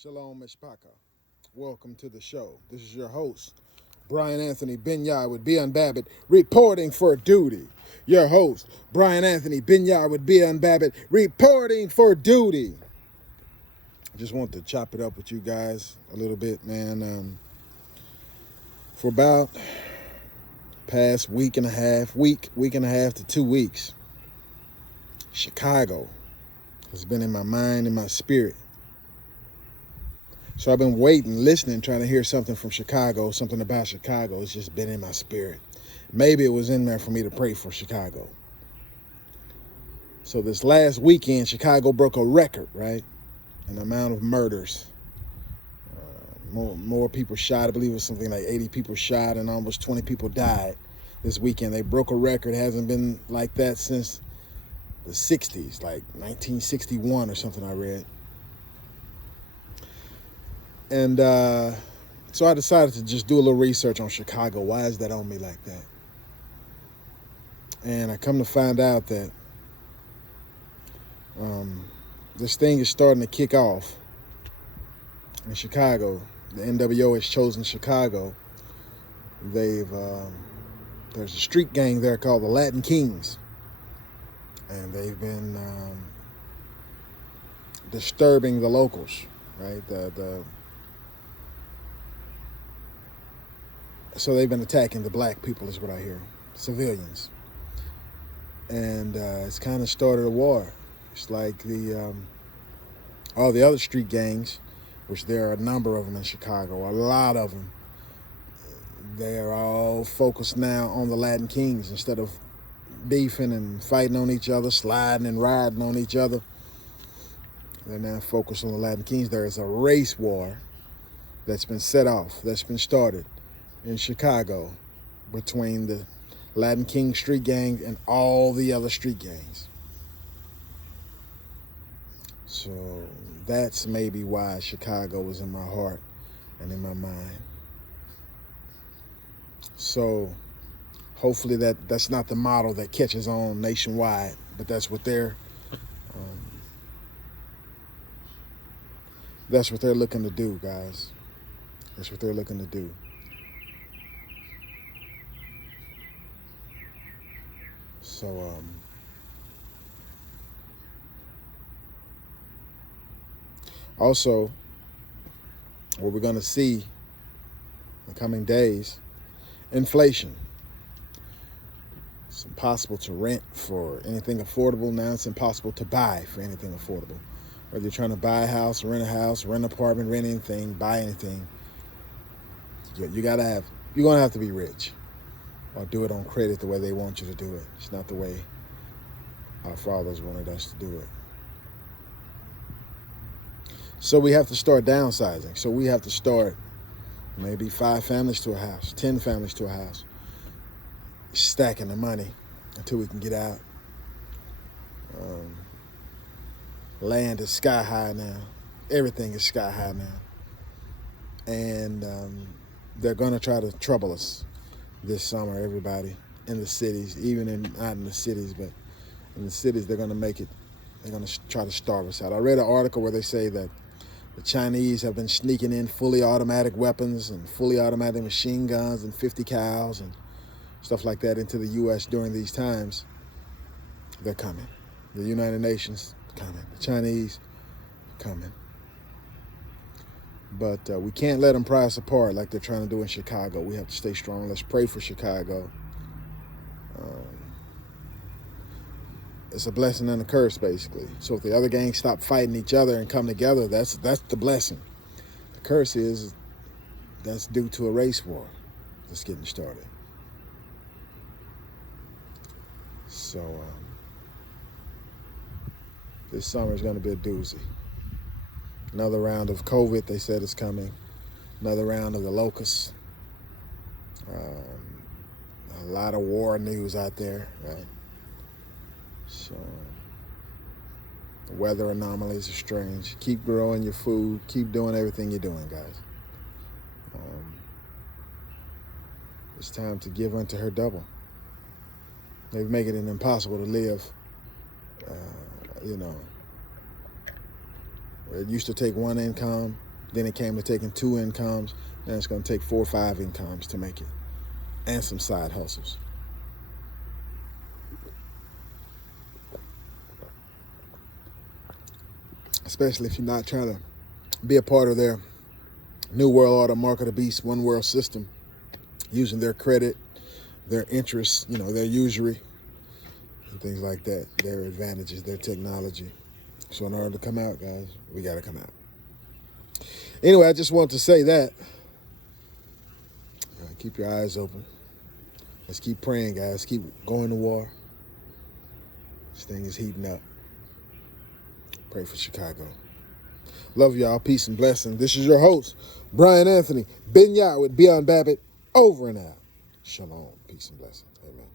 Shalom, Mishpaka. Welcome to the show. This is your host, Brian Anthony Benyai with beyondbabbitt, reporting for duty. Your host, Brian Anthony Benyai with beyondbabbitt, reporting for duty. I just want to chop it up with you guys a little bit, man. For about past week and a half to 2 weeks, Chicago has been in my mind and my spirit. So I've been waiting, listening, trying to hear something from Chicago, something about Chicago. It's just been in my spirit. Maybe it was in there for me to pray for Chicago. So this last weekend, Chicago broke a record, right? An amount of murders. More people shot. I believe it was something like 80 people shot and almost 20 people died this weekend. They broke a record. It hasn't been like that since the 60s, like 1961 or something I read. And so I decided to just do a little research on Chicago. Why is that on me like that? And I come to find out that this thing is starting to kick off in Chicago. The NWO has chosen Chicago. There's a street gang there called the Latin Kings. And they've been disturbing the locals, right? So they've been attacking the black people, is what I hear, civilians. And it's kind of started a war. It's like all the other street gangs, which there are a number of them in Chicago, a lot of them. They are all focused now on the Latin Kings. Instead of beefing and fighting on each other, sliding and riding on each other, they're now focused on the Latin Kings. There is a race war that's been set off, that's been started in Chicago between the Latin King street gang and all the other street gangs. So that's maybe why Chicago was in my heart and in my mind. So hopefully that's not the model that catches on nationwide, but that's what they're looking to do, guys. That's what they're looking to do. So also, what we're going to see in the coming days, inflation. It's impossible to rent for anything affordable. Now it's impossible to buy for anything affordable. Whether you're trying to buy a house, rent an apartment, rent anything, buy anything, you're going to have to be rich or do it on credit the way they want you to do it. It's not the way our fathers wanted us to do it. So we have to start downsizing. So we have to start maybe 5 families to a house, 10 families to a house, stacking the money until we can get out. Land is sky high now. Everything is sky high now. And they're going to try to trouble us this summer, everybody, in the cities, not in the cities, but in the cities, they're going to try to starve us out. I read an article where they say that the Chinese have been sneaking in fully automatic weapons and fully automatic machine guns and 50 cals and stuff like that into the U.S. during these times. They're coming. The United Nations coming. The Chinese coming. But we can't let them pry us apart like they're trying to do in Chicago. We have to stay strong. Let's pray for Chicago. It's a blessing and a curse, basically. So if the other gangs stop fighting each other and come together, that's the blessing. The curse is that's due to a race war that's getting started. So this summer is going to be a doozy. Another round of COVID, they said, is coming. Another round of the locusts. A lot of war news out there, right? So the weather anomalies are strange. Keep growing your food. Keep doing everything you're doing, guys. It's time to give unto her double. They've made it impossible to live, It used to take one income Then it came to taking 2 incomes. Now it's going to take 4 or 5 incomes to make it. And some side hustles. Especially if you're not trying to be a part of their New World Order, Mark of the Beast, one world system, using their credit, their interests, their usury, and things like that, their advantages, their technology. So in order to come out, guys, we got to come out. Anyway, I just want to say that. Keep your eyes open. Let's keep praying, guys. Keep going to war. This thing is heating up. Pray for Chicago. Love y'all. Peace and blessing. This is your host, Brian Anthony, Ben Yah with Beyond Babbitt, over and out. Shalom. Peace and blessing. Amen.